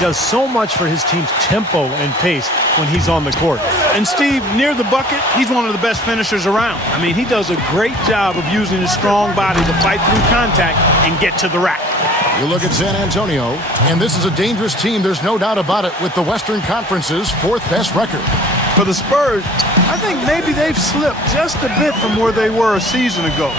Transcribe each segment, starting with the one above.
does so much for his team's tempo and pace when he's on the court. And Steve, near the bucket, he's one of the best finishers around. I mean, he does a great job of using his strong body to fight through contact and get to the rack. You look at San Antonio, and this is a dangerous team, there's no doubt about it, with the Western Conference's 4th best record. For the Spurs, I think maybe they've slipped just a bit from where they were a season ago.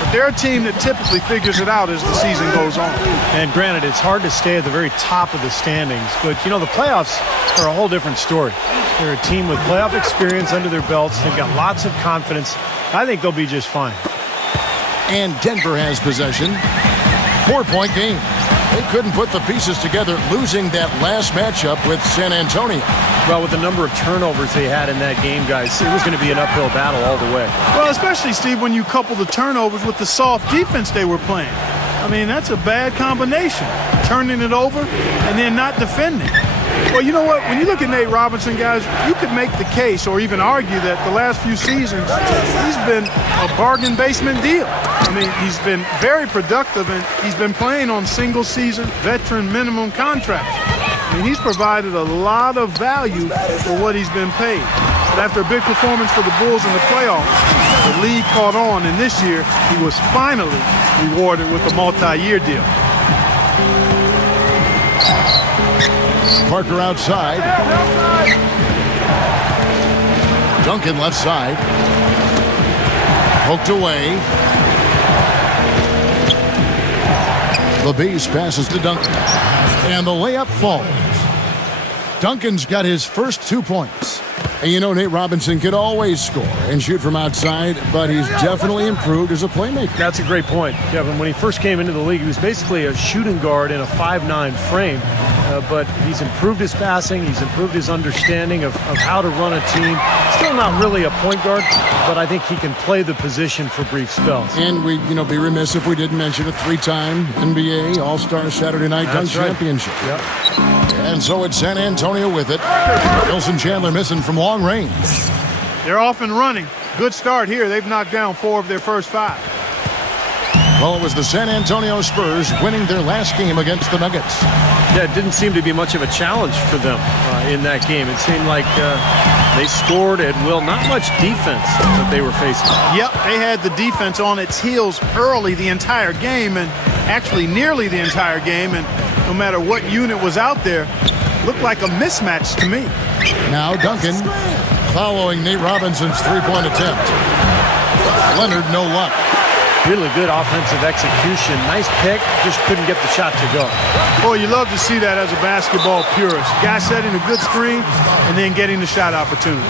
But they're a team that typically figures it out as the season goes on. And granted, it's hard to stay at the very top of the standings, but, you know, the playoffs are a whole different story. They're a team with playoff experience under their belts. They've got lots of confidence. I think they'll be just fine. And Denver has possession. 4-point game. They couldn't put the pieces together, losing that last matchup with San Antonio. Well, with the number of turnovers they had in that game, guys, it was going to be an uphill battle all the way. Well, especially, Steve, when you couple the turnovers with the soft defense they were playing. I mean, that's a bad combination. Turning it over and then not defending. Well, you know what? When you look at Nate Robinson, guys, you could make the case or even argue that the last few seasons, he's been a bargain basement deal. I mean, he's been very productive, and he's been playing on single-season veteran minimum contracts. I mean, he's provided a lot of value for what he's been paid. But after a big performance for the Bulls in the playoffs, the league caught on, and this year he was finally rewarded with a multi-year deal. Parker outside. Duncan left side. Poked away. LeBeast passes to Duncan. And the layup falls. Duncan's got his first 2 points. And you know, Nate Robinson could always score and shoot from outside, but he's definitely improved as a playmaker. That's a great point, Kevin. When he first came into the league, he was basically a shooting guard in a 5'9" frame. But he's improved his passing. He's improved his understanding of how to run a team. Still not really a point guard, but I think he can play the position for brief spells. And we'd, be remiss if we didn't mention a 3-time NBA All-Star Saturday Night Dunk Championship. Yep. And so it's San Antonio with it. Wilson Chandler missing from long range. They're off and running. Good start here. They've knocked down 4 of their first 5. Well, it was the San Antonio Spurs winning their last game against the Nuggets. Yeah, it didn't seem to be much of a challenge for them in that game. It seemed like they scored at will. Not much defense that they were facing. Yep, they had the defense on its heels early the entire game, and actually nearly the entire game. And no matter what unit was out there, looked like a mismatch to me. Now Duncan following Nate Robinson's 3-point attempt. Leonard, no luck. Really good offensive execution. Nice pick, just couldn't get the shot to go. Boy, you love to see that as a basketball purist. Guy setting a good screen and then getting the shot opportunity.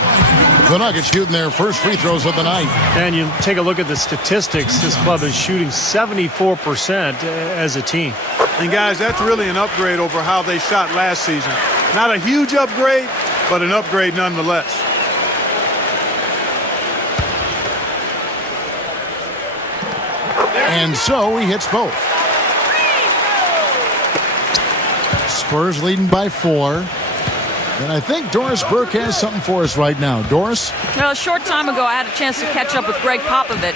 The Nuggets shooting their first free throws of the night. And you take a look at the statistics. This club is shooting 74% as a team. And guys, that's really an upgrade over how they shot last season. Not a huge upgrade, but an upgrade nonetheless. And so he hits both. Spurs leading by 4. And I think Doris Burke has something for us right now. Doris? Well, a short time ago, I had a chance to catch up with Greg Popovich.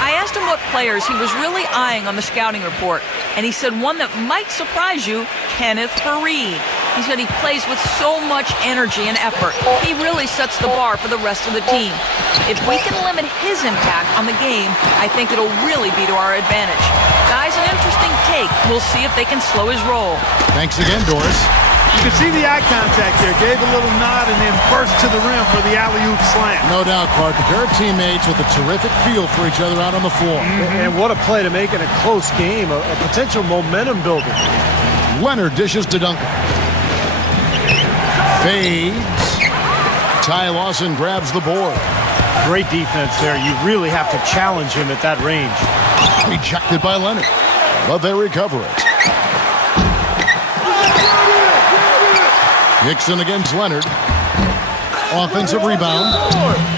I asked him what players he was really eyeing on the scouting report, and he said one that might surprise you, Kenneth Faried. He said he plays with so much energy and effort. He really sets the bar for the rest of the team. If we can limit his impact on the game, I think it'll really be to our advantage. Guys, an interesting take. We'll see if they can slow his roll. Thanks again, Doris. You can see the eye contact there. Gave a little nod and then burst to the rim for the alley-oop slam. No doubt, Parker. They're teammates with a terrific feel for each other out on the floor. And what a play to make in a close game. A potential momentum builder. Leonard dishes to Duncan. Fades. Ty Lawson grabs the board. Great defense there. You really have to challenge him at that range. Rejected by Leonard. But they recover it. Hickson against Leonard. Offensive rebound.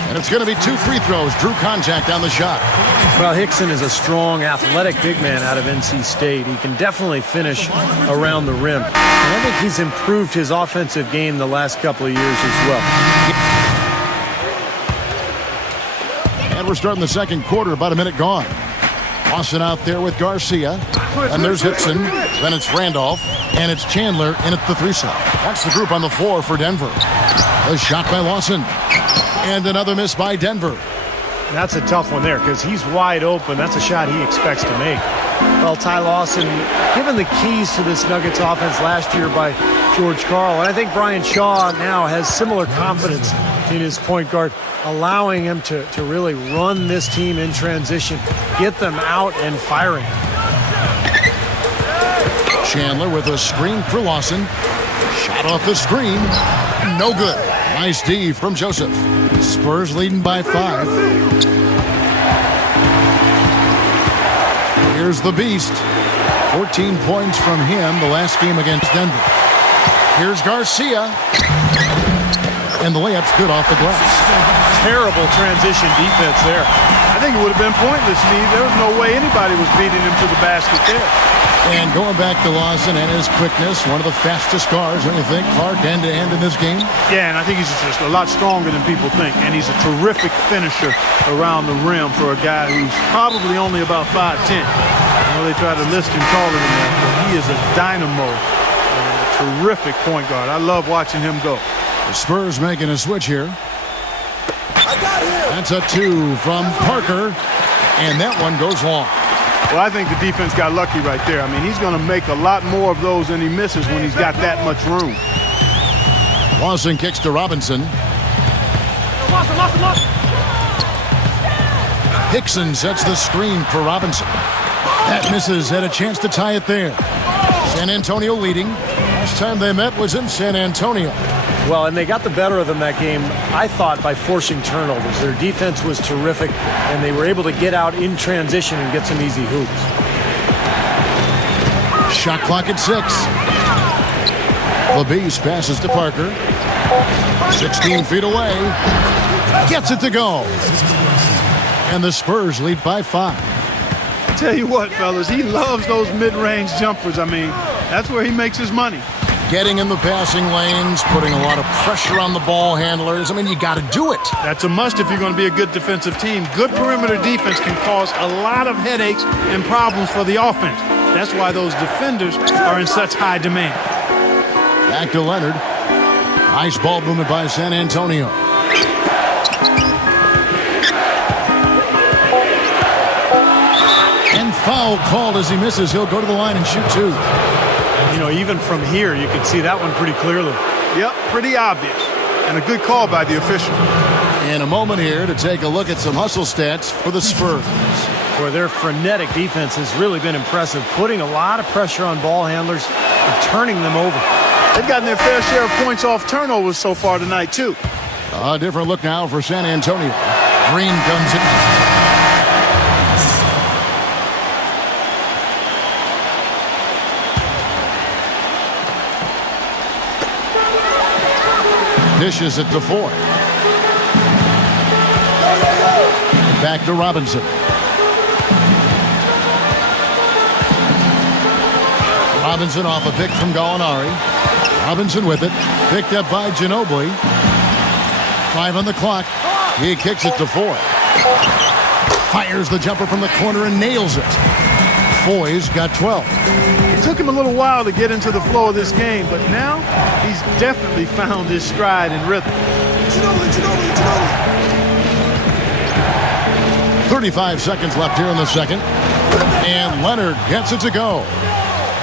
And it's going to be 2 free throws. Drew contact on the shot. Well, Hickson is a strong, athletic big man out of NC State. He can definitely finish around the rim. And I think he's improved his offensive game the last couple of years as well. And we're starting the second quarter, about a minute gone. Lawson out there with Garcia. And there's Hickson. Then it's Randolph. And it's Chandler in at the 3 slot. That's the group on the floor for Denver. A shot by Lawson. And another miss by Denver. That's a tough one there because he's wide open. That's a shot he expects to make. Well, Ty Lawson, given the keys to this Nuggets offense last year by George Karl, and I think Brian Shaw now has similar confidence in his point guard, allowing him to really run this team in transition, get them out and firing. Chandler with a screen for Lawson. Shot off the screen. No good. Nice D from Joseph. Spurs leading by 5. Here's the Beast. 14 points from him the last game against Denver. Here's Garcia. And the layup's good off the glass. Terrible transition defense there. I think it would have been pointless, Steve. There was no way anybody was beating him to the basket there. And going back to Lawson and his quickness, one of the fastest guards, don't you think, Clark, end-to-end in this game? Yeah, and I think he's just a lot stronger than people think. And he's a terrific finisher around the rim for a guy who's probably only about 5'10". I know they try to list him taller than that, but he is a dynamo. Terrific point guard. I love watching him go. The Spurs making a switch here. That's a 2 from Parker, and that one goes long. Well, I think the defense got lucky right there. I mean, he's going to make a lot more of those than he misses when he's got that much room. Lawson kicks to Robinson. Hickson sets the screen for Robinson. That misses, had a chance to tie it there. San Antonio leading. Last time they met was in San Antonio. Well, and they got the better of them that game, I thought, by forcing turnovers. Their defense was terrific, and they were able to get out in transition and get some easy hoops. Shot clock at 6. LaBeast passes to Parker. 16 feet away. Gets it to go. And the Spurs lead by 5. Tell you what, fellas, he loves those mid-range jumpers. I mean, that's where he makes his money. Getting in the passing lanes, putting a lot of pressure on the ball handlers. I mean, you got to do it. That's a must if you're going to be a good defensive team. Good perimeter defense can cause a lot of headaches and problems for the offense. That's why those defenders are in such high demand. Back to Leonard. Nice ball movement by San Antonio. And foul called as he misses. He'll go to the line and shoot 2. You know, even from here, you can see that one pretty clearly. Yep, pretty obvious. And a good call by the official. In a moment here to take a look at some hustle stats for the Spurs. Boy, their frenetic defense has really been impressive, putting a lot of pressure on ball handlers and turning them over. They've gotten their fair share of points off turnovers so far tonight, too. A different look now for San Antonio. Green comes in. Dishes it to 4. Back to Robinson. Robinson off a pick from Gallinari. Robinson with it. Picked up by Ginobili. 5 on the clock. He kicks it to 4. Fires the jumper from the corner and nails it. Foy's got 12. It took him a little while to get into the flow of this game, but now he's definitely found his stride and rhythm. 35 seconds left here in the second. And Leonard gets it to go.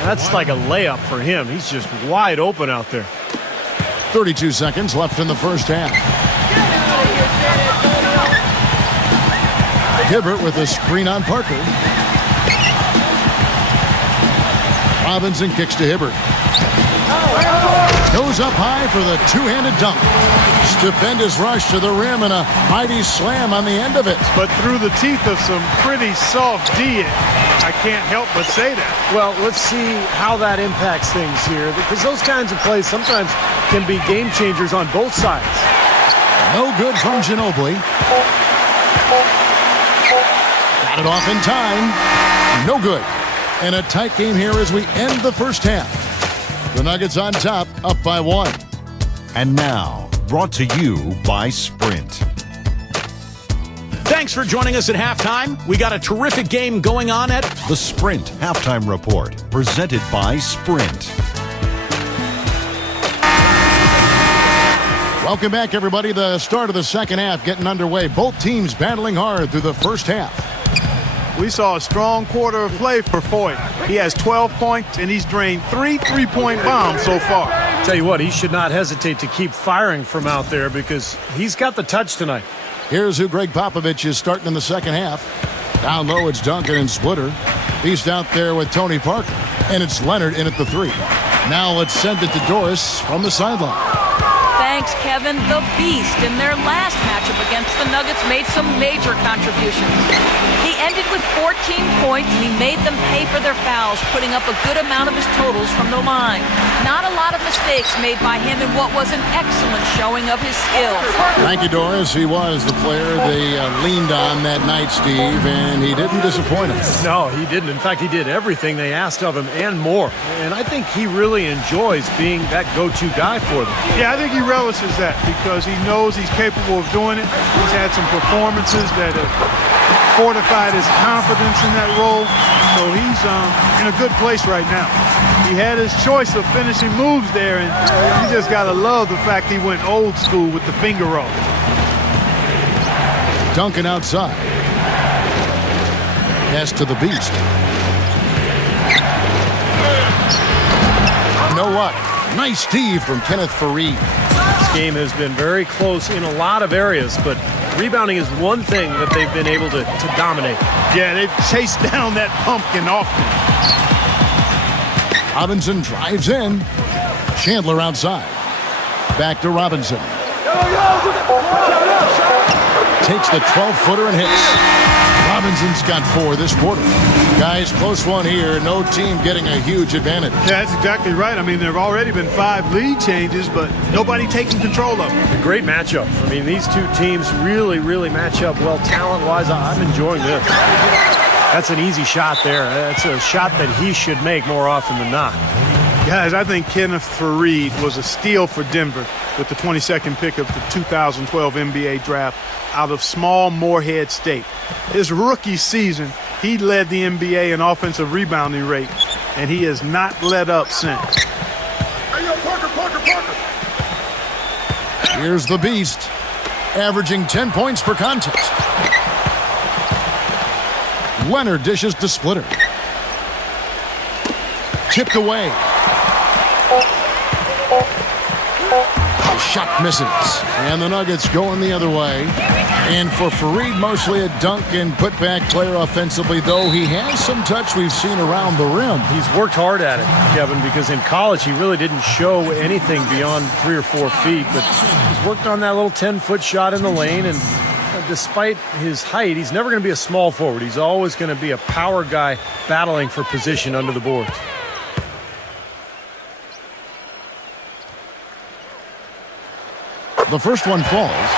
That's like a layup for him. He's just wide open out there. 32 seconds left in the first half. Hibbert with a screen on Parker. Robinson kicks to Hibbert. Goes up high for the two-handed dunk. Stupendous rush to the rim and a mighty slam on the end of it. But through the teeth of some pretty soft D, I can't help but say that. Well, let's see how that impacts things here, because those kinds of plays sometimes can be game changers on both sides. No good from Ginobili. Got it off in time. No good. And a tight game here as we end the first half. The Nuggets on top, up by 1. And now, brought to you by Sprint. Thank Thanks for joining us at halftime. We got a terrific game going on at The Sprint Halftime Report, presented by Sprint. Welcome back, everybody. The start of the second half getting underway. Both teams battling hard through the first half. We saw a strong quarter of play for Foyt. He has 12 points, and he's drained 3 3-point bombs so far. Tell you what, he should not hesitate to keep firing from out there because he's got the touch tonight. Here's who Greg Popovich is starting in the second half. Down low, it's Duncan and Splitter. He's out there with Tony Parker, and it's Leonard in at the 3. Now let's send it to Doris from the sideline. Thanks, Kevin. The Beast in their last matchup against the Nuggets made some major contributions. He ended with 14 points, and he made them pay for their fouls, putting up a good amount of his totals from the line. Not a lot of mistakes made by him in what was an excellent showing of his skills. Thank you, Doris. He was the player they leaned on that night, Steve, and he didn't disappoint us. No, he didn't. In fact, he did everything they asked of him and more. And I think he really enjoys being that go-to guy for them. Yeah, I think he relishes that because he knows he's capable of doing it. He's had some performances that have fortified his confidence in that role. So he's in a good place right now. He had his choice of finishing moves there, and you just got to love the fact he went old school with the finger roll. Duncan outside. Pass to the Beast. You know what? Nice Steve from Kenneth Fareed. This game has been very close in a lot of areas, but rebounding is one thing that they've been able to dominate. Yeah, they've chased down that pumpkin often. Robinson drives in. Chandler outside. Back to Robinson. Takes the 12-footer and hits. Robinson's got 4 this quarter. Guys, close one here. No team getting a huge advantage. Yeah, that's exactly right. I mean, there have already been 5 lead changes, but nobody taking control of them. A great matchup. I mean, these two teams really, really match up well talent-wise. I'm enjoying this. That's an easy shot there. That's a shot that he should make more often than not. Guys, I think Kenneth Fareed was a steal for Denver with the 22nd pick of the 2012 NBA draft out of small Morehead State. His rookie season, he led the NBA in offensive rebounding rate, and he has not let up since. Hey, yo, Parker. Here's the Beast, averaging 10 points per contest. Leonard dishes to Splitter. Tipped away. The shot misses. And the Nuggets going the other way. And for Fareed, mostly a dunk and putback player offensively, though he has some touch we've seen around the rim. He's worked hard at it, Kevin, because in college he really didn't show anything beyond 3 or 4 feet. But he's worked on that little 10-foot shot in the lane, and despite his height, he's never going to be a small forward. He's always going to be a power guy battling for position under the boards. The first one falls.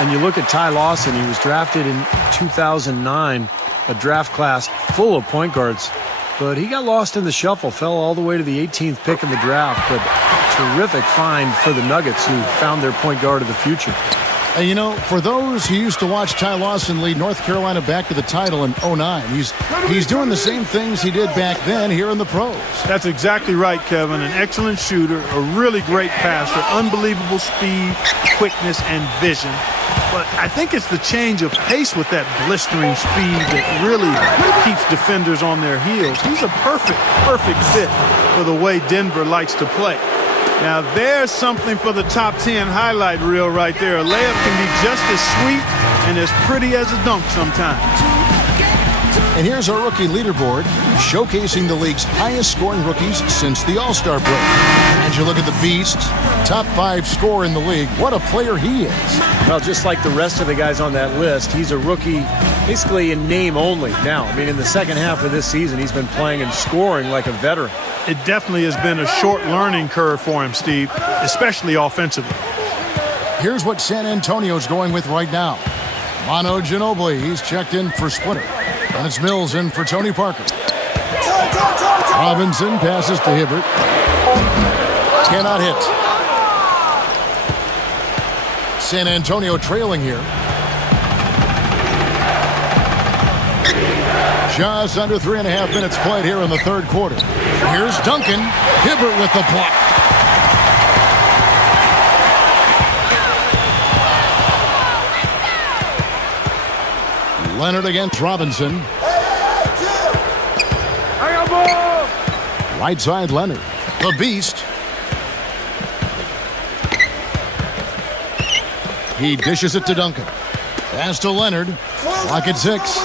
And you look at Ty Lawson, he was drafted in 2009, a draft class full of point guards. But he got lost in the shuffle, fell all the way to the 18th pick in the draft. But terrific find for the Nuggets, who found their point guard of the future. And you know, for those who used to watch Ty Lawson lead North Carolina back to the title in 2009, he's doing the same things he did back then here in the pros. That's exactly right, Kevin. An excellent shooter, a really great passer, unbelievable speed, quickness, and vision. But I think it's the change of pace with that blistering speed that really keeps defenders on their heels. He's a perfect fit for the way Denver likes to play. Now, there's something for the top 10 highlight reel right there. A layup can be just as sweet and as pretty as a dunk sometimes. And here's our rookie leaderboard, showcasing the league's highest scoring rookies since the All-Star break. And you look at the Beast, top 5 scorer in the league. What a player he is. Well, just like the rest of the guys on that list, he's a rookie basically in name only now. I mean, in the second half of this season, he's been playing and scoring like a veteran. It definitely has been a short learning curve for him, Steve, especially offensively. Here's what San Antonio's going with right now. Manu Ginobili, he's checked in for Splitter. And it's Mills in for Tony Parker. Robinson passes to Hibbert. Cannot hit. San Antonio trailing here. Just under 3.5 minutes played here in the third quarter. Here's Duncan. Hibbert with the block. Leonard against Robinson. Right side Leonard. The Beast. He dishes it to Duncan. Pass to Leonard. Clock at 6.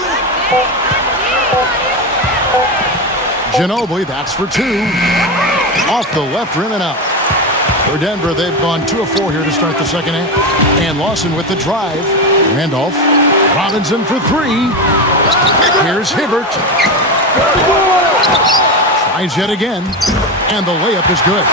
Ginobili, that's for 2. Off the left rim and out. For Denver, they've gone 2 of 4 here to start the second half. And Lawson with the drive. Randolph. Robinson for 3. Here's Hibbert. Tries yet again. And the layup is good.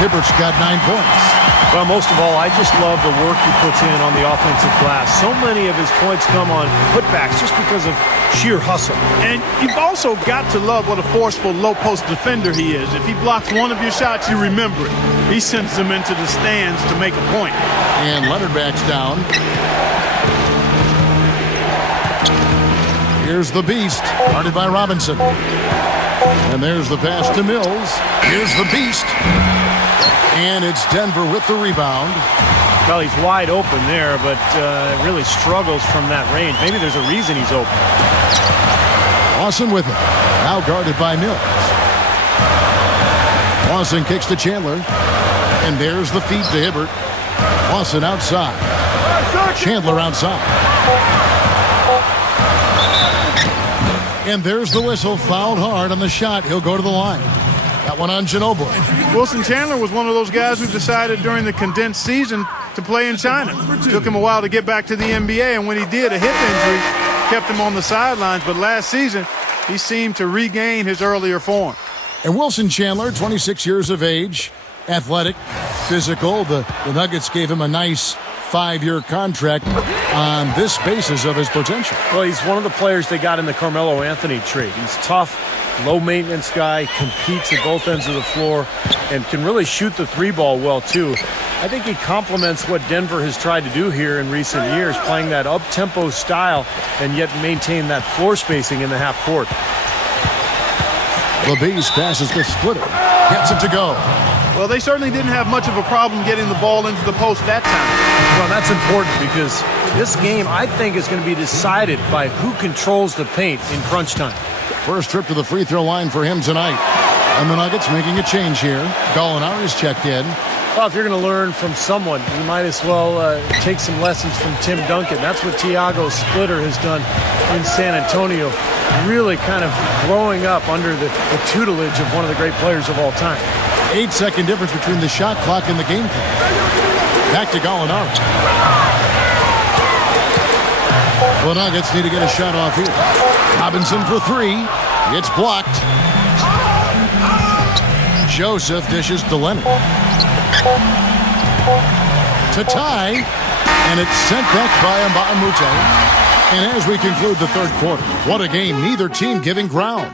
Hibbert's got 9 points. Well, most of all, I just love the work he puts in on the offensive glass. So many of his points come on putbacks just because of sheer hustle. And you've also got to love what a forceful low-post defender he is. If he blocks one of your shots, you remember it. He sends them into the stands to make a point. And Leonard backs down. Here's the Beast, guarded by Robinson. And there's the pass to Mills. Here's the Beast. And it's Denver with the rebound. Well, he's wide open there, but really struggles from that range. Maybe there's a reason he's open. Lawson with it. Now guarded by Mills. Lawson kicks to Chandler. And there's the feed to Hibbert. Lawson outside. Chandler outside. And there's the whistle. Fouled hard on the shot. He'll go to the line. That one on Ginobili. Wilson Chandler was one of those guys who decided during the condensed season to play in China. Took him a while to get back to the NBA, and when he did, a hip injury kept him on the sidelines. But last season, he seemed to regain his earlier form. And Wilson Chandler, 26 years of age, athletic, physical. The Nuggets gave him a nice 5-year contract on this basis of his potential. Well, he's one of the players they got in the Carmelo Anthony trade. He's tough, low-maintenance guy, competes at both ends of the floor, and can really shoot the 3-ball well, too. I think he complements what Denver has tried to do here in recent years, playing that up-tempo style and yet maintain that floor spacing in the half court. The Beast passes to Splitter. Gets it to go. Well, they certainly didn't have much of a problem getting the ball into the post that time. Well, that's important because this game, I think, is going to be decided by who controls the paint in crunch time. First trip to the free throw line for him tonight. And the Nuggets making a change here. Gallinari's checked in. Well, if you're going to learn from someone, you might as well take some lessons from Tim Duncan. That's what Thiago Splitter has done in San Antonio, really kind of growing up under the tutelage of one of the great players of all time. 8-second difference between the shot clock and the game clock. Back to Gallinari. The Nuggets need to get a shot off here. Robinson for 3. It's blocked. Joseph dishes to Leonard. To tie. And it's sent back by Mucha. And as we conclude the third quarter, what a game. Neither team giving ground.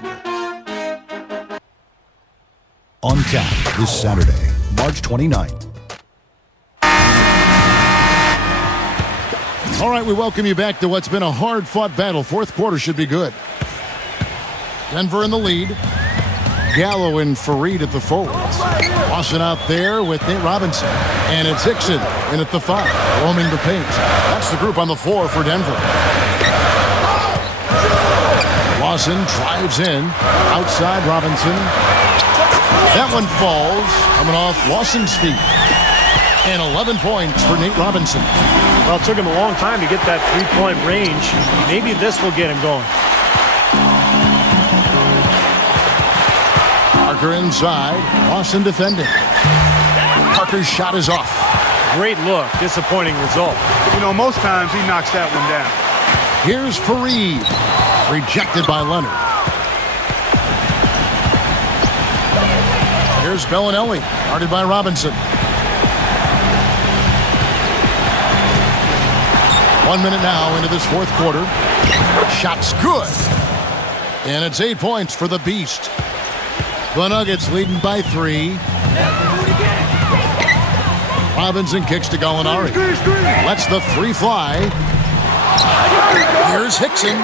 On tap this Saturday, March 29th. All right, we welcome you back to what's been a hard-fought battle. Fourth quarter should be good. Denver in the lead. Gallo and Fareed at the forwards. Lawson out there with Nate Robinson. And it's Hickson in at the 5, roaming the paint. That's the group on the floor for Denver. Lawson drives in. Outside Robinson. That one falls, coming off Lawson's feet. And 11 points for Nate Robinson. Well, it took him a long time to get that three-point range. Maybe this will get him going. Parker inside. Lawson defending. Parker's shot is off. Great look. Disappointing result. You know, most times he knocks that one down. Here's Fareed. Rejected by Leonard. Here's Bellinelli, guarded by Robinson. 1 minute now into this fourth quarter. Shot's good. And it's 8 points for the Beast. The Nuggets leading by 3. Robinson kicks to Gallinari. Lets the 3 fly. Here's Hickson.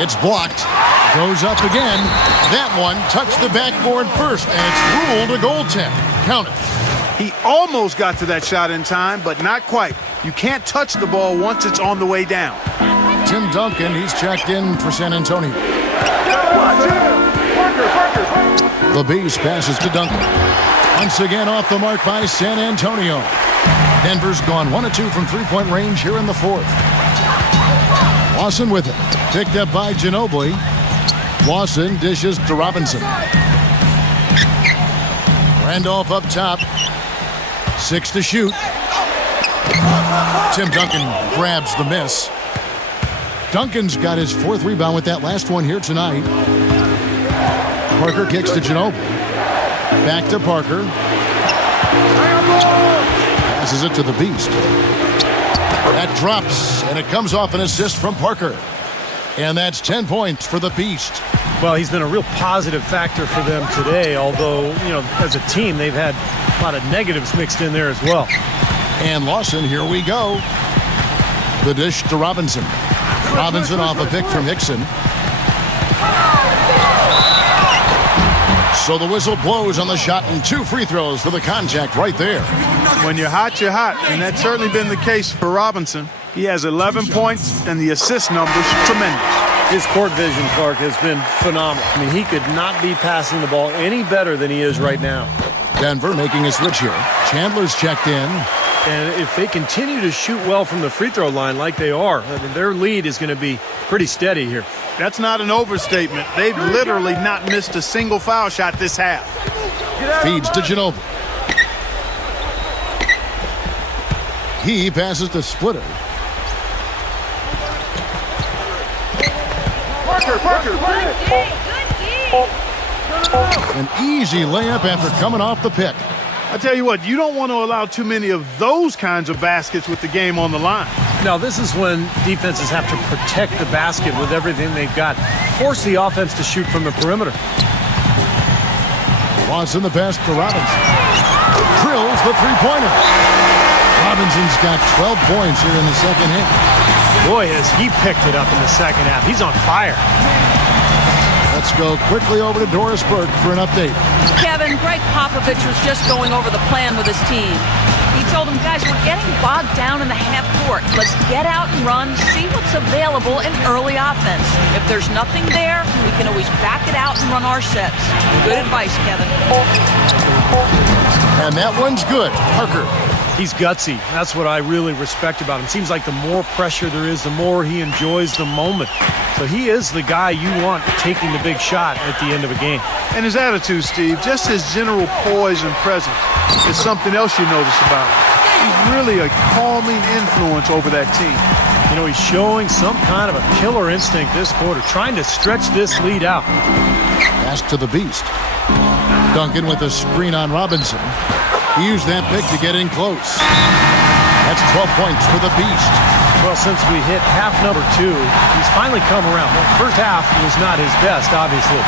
It's blocked. Goes up again. That one touched the backboard first, and it's ruled a goaltend. Count it. He almost got to that shot in time, but not quite. You can't touch the ball once it's on the way down. Tim Duncan, he's checked in for San Antonio. The Beast passes to Duncan. Once again off the mark by San Antonio. Denver's gone 1 of 2 from three-point range here in the fourth. Lawson with it. Picked up by Ginobili. Lawson dishes to Robinson. Randolph up top. 6 to shoot. Tim Duncan grabs the miss. Duncan's got his 4th rebound with that last one here tonight. Parker kicks to Ginobili. Back to Parker. Passes it to the Beast. That drops, and it comes off an assist from Parker. And that's 10 points for the Beast. Well, he's been a real positive factor for them today, although, you know, as a team, they've had a lot of negatives mixed in there as well. And Lawson, here we go. The dish to Robinson. Robinson off a pick from Hickson. So the whistle blows on the shot, and 2 free throws for the contact right there. When you're hot, and that's certainly been the case for Robinson. He has 11 points, and the assist numbers tremendous. His court vision, Clark, has been phenomenal. I mean, he could not be passing the ball any better than he is right now. Denver making a switch here. Chandler's checked in. And if they continue to shoot well from the free throw line like they are, I mean, their lead is going to be pretty steady here. That's not an overstatement. They've literally not missed a single foul shot this half. Feeds to Ginobili. He passes to Splitter. An easy layup after coming off the pick. I tell you what, you don't want to allow too many of those kinds of baskets with the game on the line. Now, this is when defenses have to protect the basket with everything they've got. Force the offense to shoot from the perimeter. Lawson the pass to Robinson. Drills the three-pointer. Robinson's got 12 points here in the second half. Boy, has he picked it up in the second half. He's on fire. Let's go quickly over to Doris Burke for an update. Kevin, Greg Popovich was just going over the plan with his team. He told them, guys, we're getting bogged down in the half court. Let's get out and run, see what's available in early offense. If there's nothing there, we can always back it out and run our sets. Good advice, Kevin. And that one's good. Parker. He's gutsy. That's what I really respect about him. Seems like the more pressure there is, the more he enjoys the moment. So he is the guy you want taking the big shot at the end of a game. And his attitude, Steve, just his general poise and presence is something else you notice about him. He's really a calming influence over that team. You know, he's showing some kind of a killer instinct this quarter, trying to stretch this lead out. Pass to the Beast. Duncan with a screen on Robinson. He used that pick to get in close. That's 12 points for the Beast. Well, since we hit half number 2, he's finally come around. Well, first half was not his best, obviously.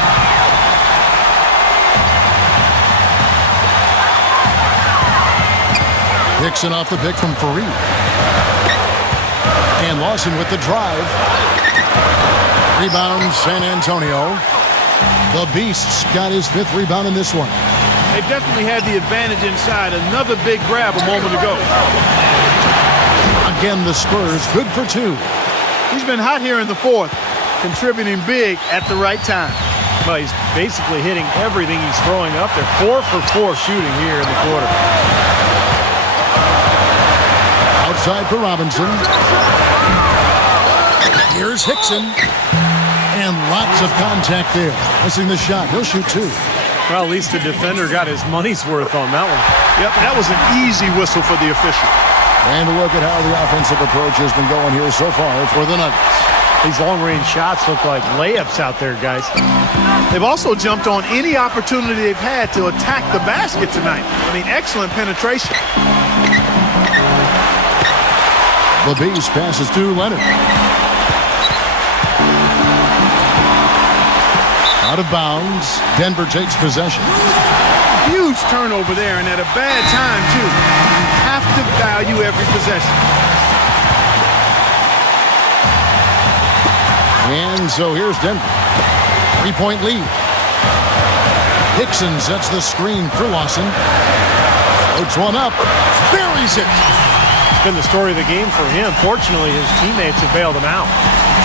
Hickson off the pick from Fareed. And Lawson with the drive. Rebound, San Antonio. The Beast's got his 5th rebound in this one. They've definitely had the advantage inside. Another big grab a moment ago. Again, the Spurs good for 2. He's been hot here in the fourth, contributing big at the right time. Well, he's basically hitting everything he's throwing up there. 4 for 4 shooting here in the quarter. Outside for Robinson. Here's Hickson. And lots of contact there. Missing the shot. He'll shoot 2. Well, at least the defender got his money's worth on that one. Yep, that was an easy whistle for the official. And a look at how the offensive approach has been going here so far for the Nuggets. These long-range shots look like layups out there, guys. They've also jumped on any opportunity they've had to attack the basket tonight. I mean, excellent penetration. The Beast passes to Leonard. Out of bounds. Denver takes possession. Huge turnover there, and at a bad time, too. You have to value every possession. And so here's Denver. 3-point lead. Dixon sets the screen for Lawson. Floats one up. Buries it. It's been the story of the game for him. Fortunately, his teammates have bailed him out.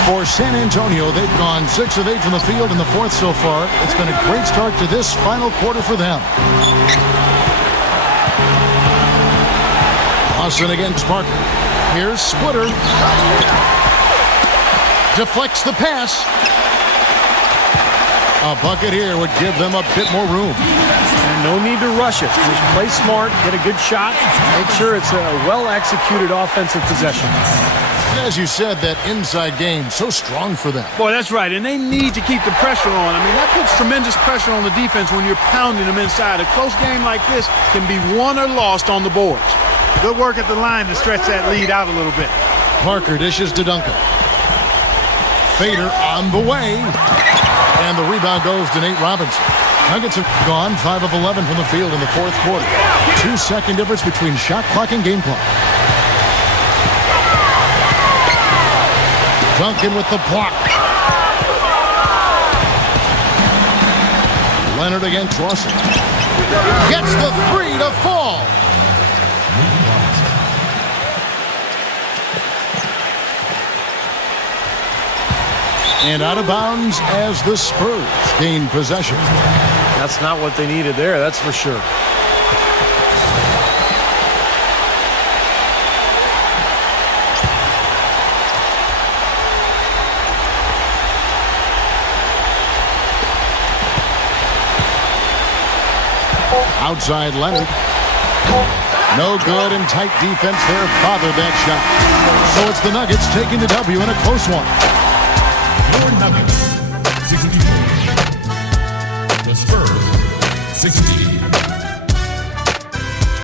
For San Antonio, they've gone 6 of 8 from the field in the fourth so far. It's been a great start to this final quarter for them. Lawson against Parker. Here's Splitter. Deflects the pass. A bucket here would give them a bit more room. And no need to rush it. Just play smart, get a good shot, make sure it's a well-executed offensive possession. As you said, that inside game, so strong for them. Boy, that's right, and they need to keep the pressure on. I mean, that puts tremendous pressure on the defense when you're pounding them inside. A close game like this can be won or lost on the boards. Good work at the line to stretch that lead out a little bit. Parker dishes to Duncan. Fader on the way. And the rebound goes to Nate Robinson. Nuggets have gone 5 of 11 from the field in the fourth quarter. 2-second difference between shot clock and game clock. Duncan with the block. Leonard against Russell. Gets the 3 to fall. And out of bounds as the Spurs gain possession. That's not what they needed there, that's for sure. Outside Leonard. No good, and tight defense there bothered that shot. So it's the Nuggets taking the W in a close one. Your Nuggets, 64. The Spurs, 60.